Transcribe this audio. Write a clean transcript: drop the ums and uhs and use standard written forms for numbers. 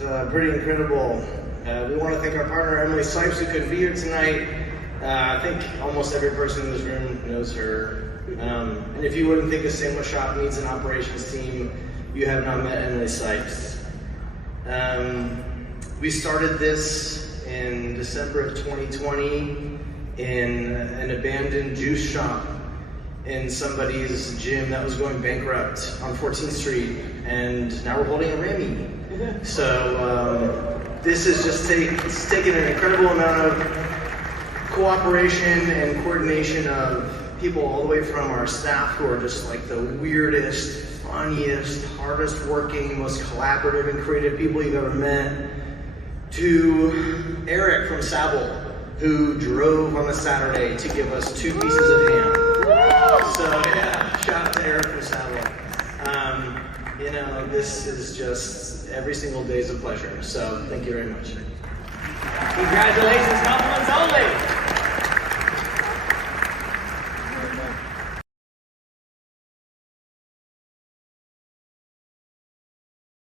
Pretty incredible. We want to thank our partner, Emily Sipes, who couldn't be here tonight. I think almost every person in this room knows her. And if you wouldn't think a sandwich shop needs an operations team, you have not met Emily Sipes. We started this in December of 2020 in an abandoned juice shop in somebody's gym that was going bankrupt on 14th Street, and now we're holding a Rammy. So this is just taken an incredible amount of cooperation and coordination of people all the way from our staff, who are just like the weirdest, funniest, hardest working, most collaborative and creative people you've ever met, to Eric from Saval, who drove on a Saturday to give us 2 pieces of ham. So yeah, shout out to Eric from Saval. You know, this is just every single day is a pleasure. So thank you very much. Congratulations.